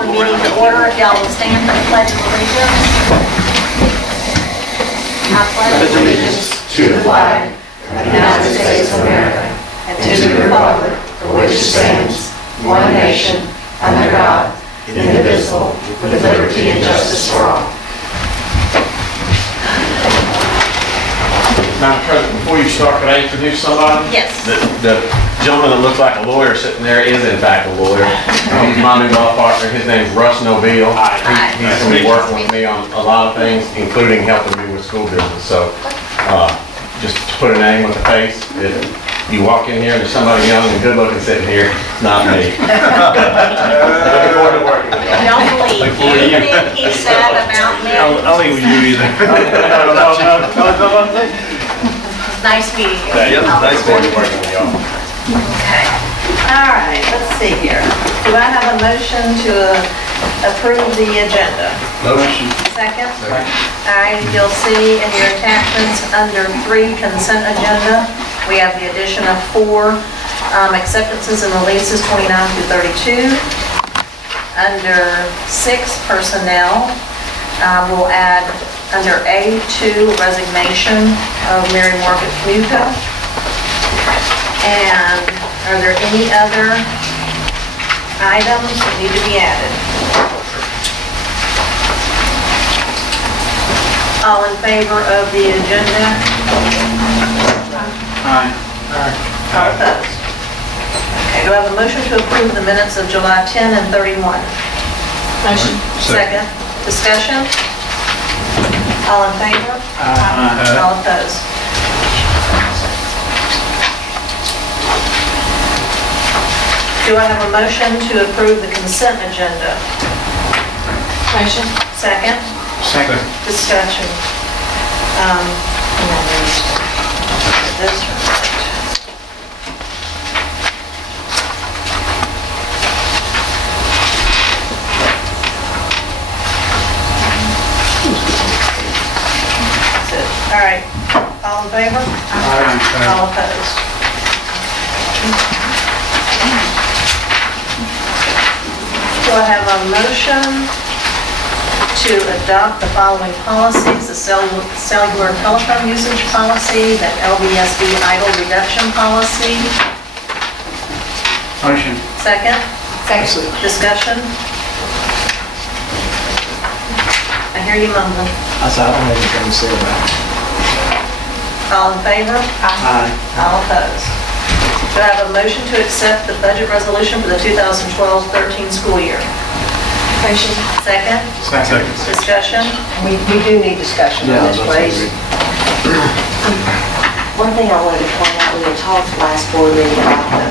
call the meeting to order. If y'all will stand for the Pledge of Allegiance. I pledge allegiance to the flag of the United States of America and to the republic for which it stands, one nation, under God, indivisible, with liberty and justice for all. Madam President, before you start, could I introduce somebody? Yes. The gentleman that looks like a lawyer sitting there is in fact a lawyer. He's my new law partner. His name's Russ Nobile. He's going to be working with me on a lot of things, including helping me with school business. So just to put a name with a face, if you walk in here and there's somebody young and good looking sitting here, it's not me. Looking forward to working with you. Don't believe anything he said about me. I don't think it was you either. Nice meeting you. Yep, nice working with y'all. Okay. All right, let's see here. Do I have a motion to approve the agenda? Motion. Second? All right, you'll see in your attachments under 3 consent agenda, we have the addition of 4 acceptances and releases 29 through 32. Under 6 personnel, we'll add under A2 resignation of Mary Margaret Muka. And are there any other items that need to be added? All in favor of the agenda? Aye. All opposed? Okay, do I have a motion to approve the minutes of July 10 and 31? Motion. Second. Discussion? All in favor? Aye. All opposed? Do I have a motion to approve the consent agenda? Motion. Second. Second. Discussion. This one. That's it. All right. All in favor? All opposed? Do I have a motion to adopt the following policies? The cellular telephone usage policy, the LVSD idle reduction policy. Motion. Second? Second. Discussion? I hear you mumbling. I don't have anything to say about it. All in favor? Aye. All opposed? Do I have a motion to accept the budget resolution for the 2012-13 school year? Motion. Second? Second. Discussion? We do need discussion on this, please. One thing I wanted to point out, we had talked last board meeting about the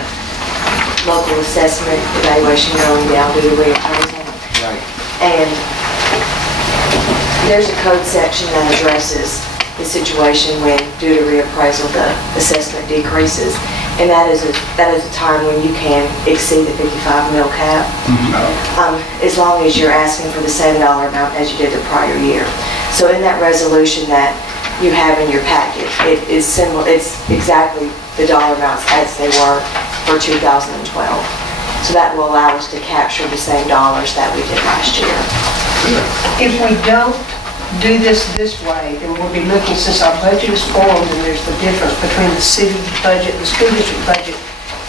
local assessment evaluation going down due to reappraisal. Right. And there's a code section that addresses the situation when, due to reappraisal, the assessment decreases. And that is a time when you can exceed the 55 mil cap, as long as you're asking for the same dollar amount as you did the prior year. So in that resolution that you have in your packet, it's exactly the dollar amounts as they were for 2012. So that will allow us to capture the same dollars that we did last year. If we don't do this way, then we'll be looking, since our budget is formed and there's the difference between the city budget and the school district budget,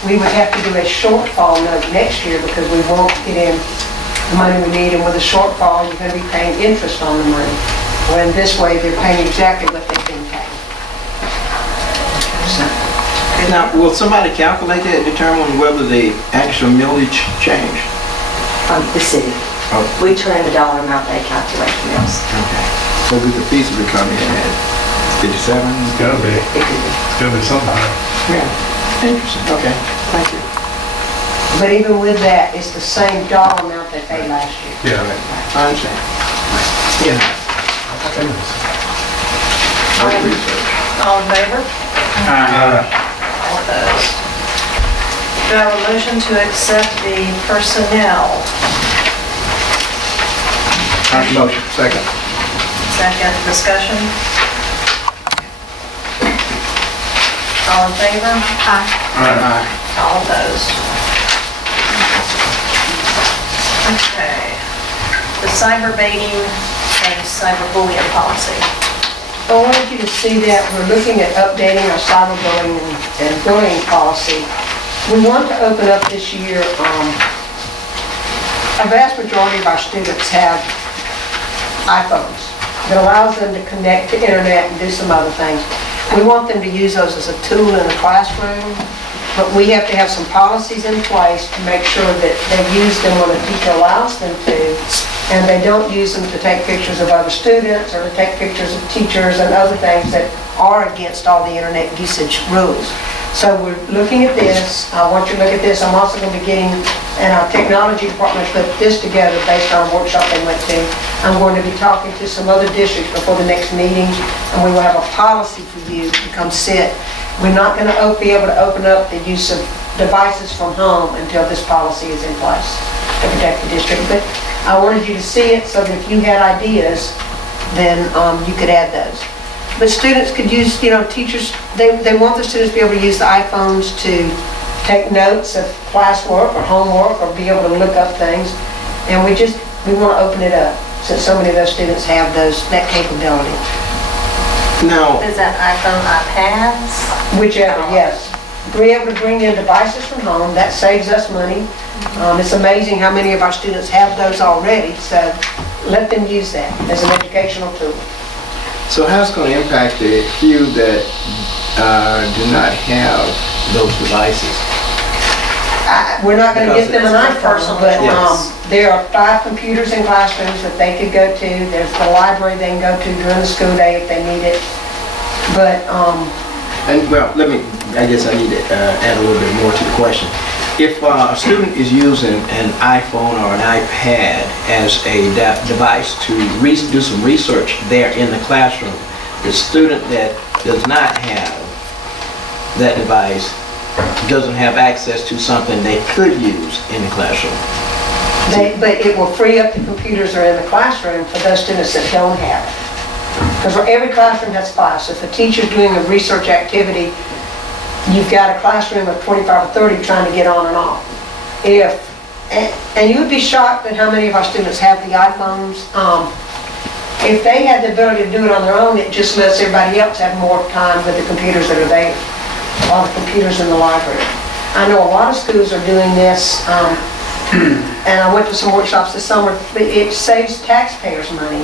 we would have to do a shortfall note next year because we won't get in the money we need, and with a shortfall, you're going to be paying interest on the money. When this way, they're paying exactly what they've been paying. Now, will somebody calculate that, determine whether the actual millage changed? The city. Oh. We turn in the dollar amount they calculate the mills. Okay. So would the fees be coming in at 57? It's gotta be. It could be. It's gotta be something. Yeah. Interesting. Okay. Thank you. But even with that, it's the same dollar amount they paid last year. Yeah. I understand. Yeah. Great research. All in favor? Aye. All opposed? Do I have a motion to accept the personnel? Motion. Second. Second. Discussion? All in favor? Aye. All opposed? Okay. The cyber baiting and cyberbullying policy. I wanted you to see that we're looking at updating our cyberbullying and bullying policy. We want to open up this year, a vast majority of our students have iPhones that allows them to connect to internet and do some other things. We want them to use those as a tool in the classroom, but we have to have some policies in place to make sure that they use them when a teacher allows them to, and they don't use them to take pictures of other students or to take pictures of teachers and other things that are against all the internet usage rules. So we're looking at this. I want you to look at this. I'm also going to be getting, and our technology department put this together based on a workshop they went to. I'm going to be talking to some other districts before the next meeting, and we will have a policy for you to come sit. We're not going to be able to open up the use of devices from home until this policy is in place to protect the district. But I wanted you to see it so that if you had ideas, then you could add those. But students could use, teachers, they want the students to be able to use the iPhones to take notes of classwork or homework or be able to look up things. And we want to open it up since so many of those students have that capability. Now, Is that iPhone, iPads? Whichever, yes. Be able to bring in devices from home, that saves us money. It's amazing how many of our students have those already, so let them use that as an educational tool. so how's it going to impact the few that do not have those devices? We're not going to get them an Because it's iPhone, personal but choice. there are 5 computers in classrooms that they could go to. There's the library they can go to during the school day if they need it. But, And well, I guess I need to add a little bit more to the question. If a student is using an iPhone or an iPad as a device to do some research there in the classroom, the student that does not have that device doesn't have access to something they could use in the classroom. but it will free up the computers that are in the classroom for those students that don't have it. Because every classroom has 5, so if a teacher's doing a research activity, you've got a classroom of 25 or 30 trying to get on and off. And you would be shocked at how many of our students have the iPhones. If they had the ability to do it on their own, it just lets everybody else have more time with the computers that are there, all the computers in the library. I know a lot of schools are doing this, and I went to some workshops this summer. It saves taxpayers money,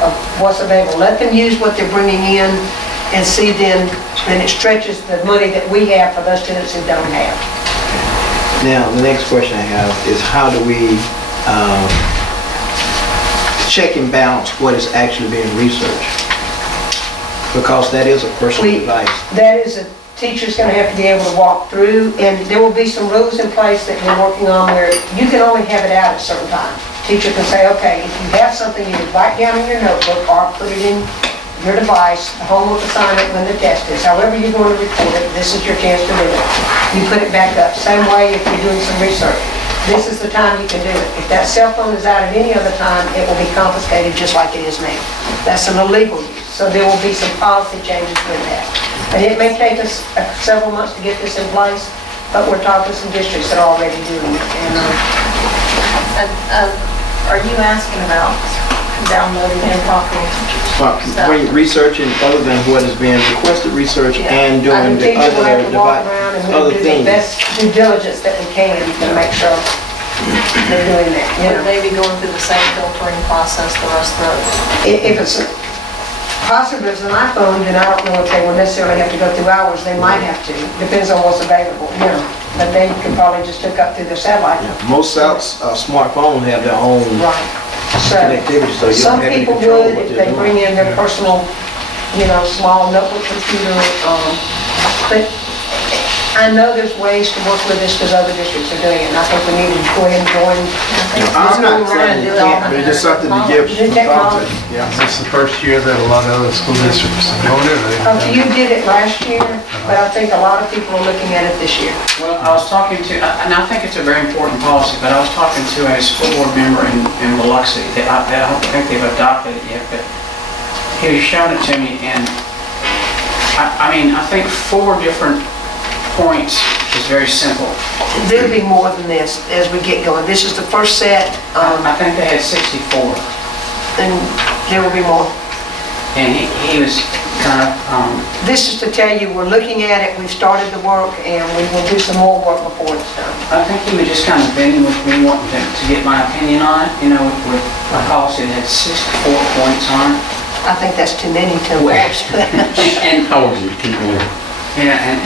of what's available. Let them use what they're bringing in and see then it stretches the money that we have for those students who don't have. Now, the next question I have is how do we check and balance what is actually being researched? Because that is a personal device. That is a teacher's going to have to be able to walk through, and there will be some rules in place that we're working on where you can only have it out at certain times. Teacher can say, okay, if you have something, you can write down in your notebook or put it in your device, the homework assignment when the test is. However you're going to record it, this is your chance to do it. You put it back up. Same way if you're doing some research. This is the time you can do it. If that cell phone is out at any other time, it will be confiscated just like it is now. That's an illegal use. So there will be some policy changes with that. And it may take us several months to get this in place, but we're talking to some districts that are already doing it. And are you asking about downloading improper stuff? When researching other than what is being requested research and doing the teachers will have to walk around and we'll other do the things. best due diligence that we can to make sure they're doing that. Would they be going through the same filtering process the rest of those? If it's possibly if it's an iPhone, then I don't know if they will necessarily have to go through ours. They might have to. Depends on what's available, But they could probably just hook up through their satellite. Most smartphones have their own Right. So, connectivity, so you some don't have any people control would what if they're they doing. bring in their personal, small notebook computer. But I know there's ways to work with this because other districts are doing it, and I think we need to go ahead and join. I'm not saying you can't, but it's just something to give some thought to. Yeah. This is the first year that a lot of other school districts are doing it. A few did it last year, but I think a lot of people are looking at it this year. Well, I was talking to, and I think it's a very important policy, but I was talking to a school board member in Biloxi. I don't think they've adopted it yet, but he was showing it to me, and I think 4 different points is very simple. There'll be more than this as we get going. This is the first set, I think they had 64, and there will be more. and he was kind of, This is to tell you, we're looking at it, we've started the work, and we will do some more work before it's done. I think he was just kind of venting with me, wanting to get my opinion on it, you know, with a policy that had 64 points on it. I think that's too many to enforce, but, And, How would you keep it? yeah, and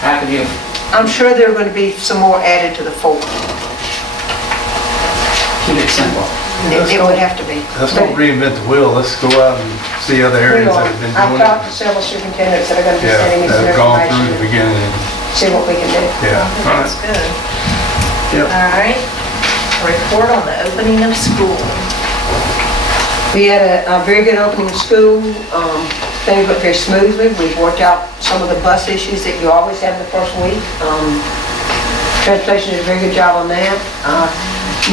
how could you, I'm sure there are going to be some more added to the four. keep it simple? It would have to be. Let's not reinvent the wheel, let's go out and see other We areas are. that have been I've doing talked to it. several superintendents that are going to be sending me Yeah, some that have gone through the information, beginning, and, see what we can do. yeah. All right. That's good. Yep. All right. Report on the opening of school. We had a very good opening of school. Things went very smoothly. We've worked out some of the bus issues that you always have the first week. Transportation did a very good job on that.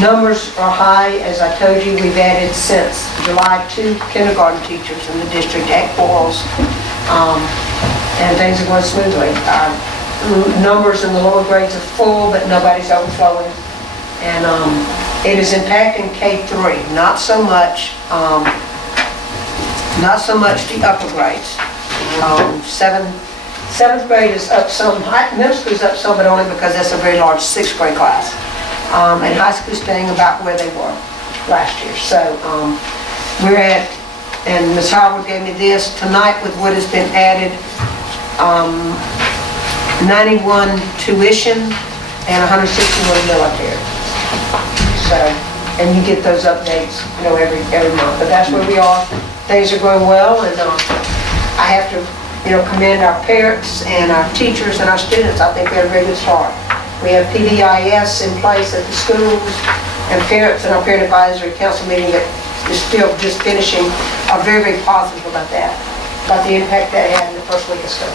Numbers are high, as I told you. We've added since July 2 kindergarten teachers in the district at Quarles, and things are going smoothly. Numbers in the lower grades are full, but nobody's overflowing. And it is impacting K-3, not so much the upper grades. Seventh grade is up some, middle school's up some, but only because that's a very large sixth grade class. And high school's staying about where they were last year. So we're at, and Ms. Howard gave me this, tonight with what has been added, 91 tuition and 161 military. So, and you get those updates, you know, every month. But that's where we are. Things are going well, and I have to, you know, commend our parents and our teachers and our students. I think we had a very good start. We have PBIS in place at the schools, and parents and our parent advisory council meeting that is still just finishing are very, very positive about that, about the impact that had in the first week of school.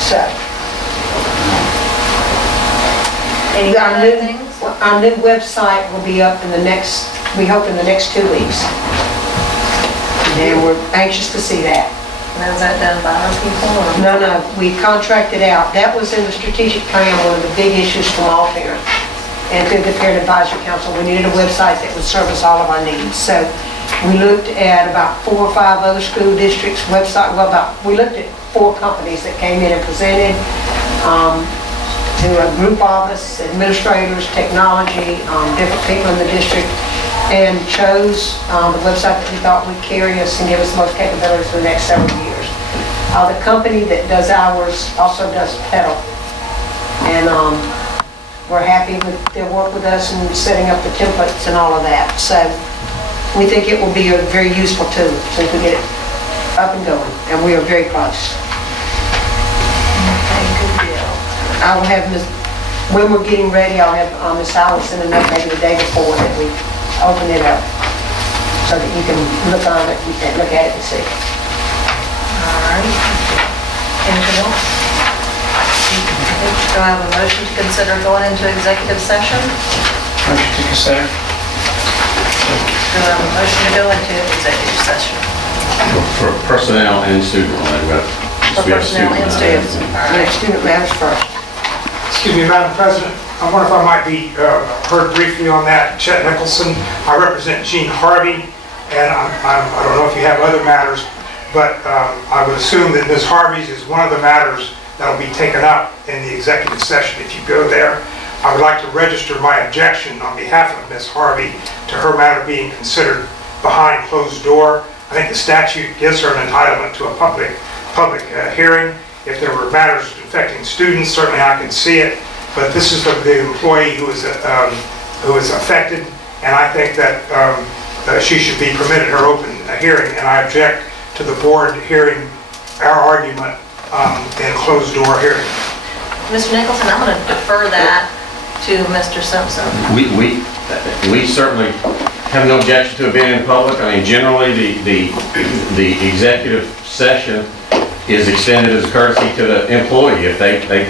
So. Any other things? Our new website will be up in the next, we hope in the next 2 weeks. And we're anxious to see that. Now, is that done by our people or? No, we contracted out. That was in the strategic plan, one of the big issues from all parents. And through the Parent Advisory Council, we needed a website that would service all of our needs. So we looked at about 4 or 5 other school districts' website, we looked at 4 companies that came in and presented. To a group of us, administrators, technology, different people in the district, and chose the website that we thought would carry us and give us the most capabilities for the next several years. The company that does ours also does Pedal, and we're happy with their work with us and setting up the templates and all of that. So we think it will be a very useful tool since we get it up and going, and we are very close. Okay, good deal. I will have when we're getting ready, I'll have Ms. Howard send a note maybe the day before that we open it up so that you can look on it and look at it and see. All right. Anything else? Do I have a motion to consider going into executive session? motion to consider? Do I have a motion to go into executive session? For personnel and student related. For personnel and students. All right. Student matters first. Excuse me, Madam President, I wonder if I might be heard briefly on that. Chet Nicholson, I represent Gene Harvey, and I don't know if you have other matters, but I would assume that Ms. Harvey's is one of the matters that will be taken up in the executive session. If you go there, I would like to register my objection on behalf of Ms. Harvey to her matter being considered behind closed door. I think the statute gives her an entitlement to a public hearing. If there were matters affecting students, certainly I can see it, but this is the employee who is affected, and I think that she should be permitted her open hearing, and I object to the board hearing our argument in closed door hearing. Mr. Nicholson, I'm going to defer that to Mr. Simpson. We certainly have no objection to it being in public. I mean, generally, the executive session is extended as a courtesy to the employee. If they prefer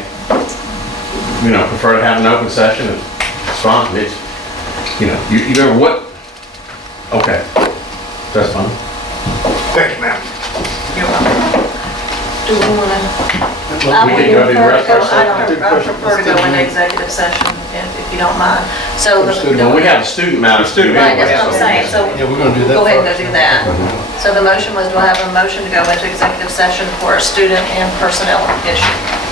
to have an open session, it's fine. It's, you ever what? Okay, that's fine. Thank you, ma'am. You're welcome. Do we want to? We can go do the rest of I our prefer to go into executive session if you don't mind. So, Well, we have the student matter. right, that's what I'm saying, so Yeah, we're gonna do that go ahead and go first. do that. So the motion was, do I have a motion to go into executive session for a student and personnel issue?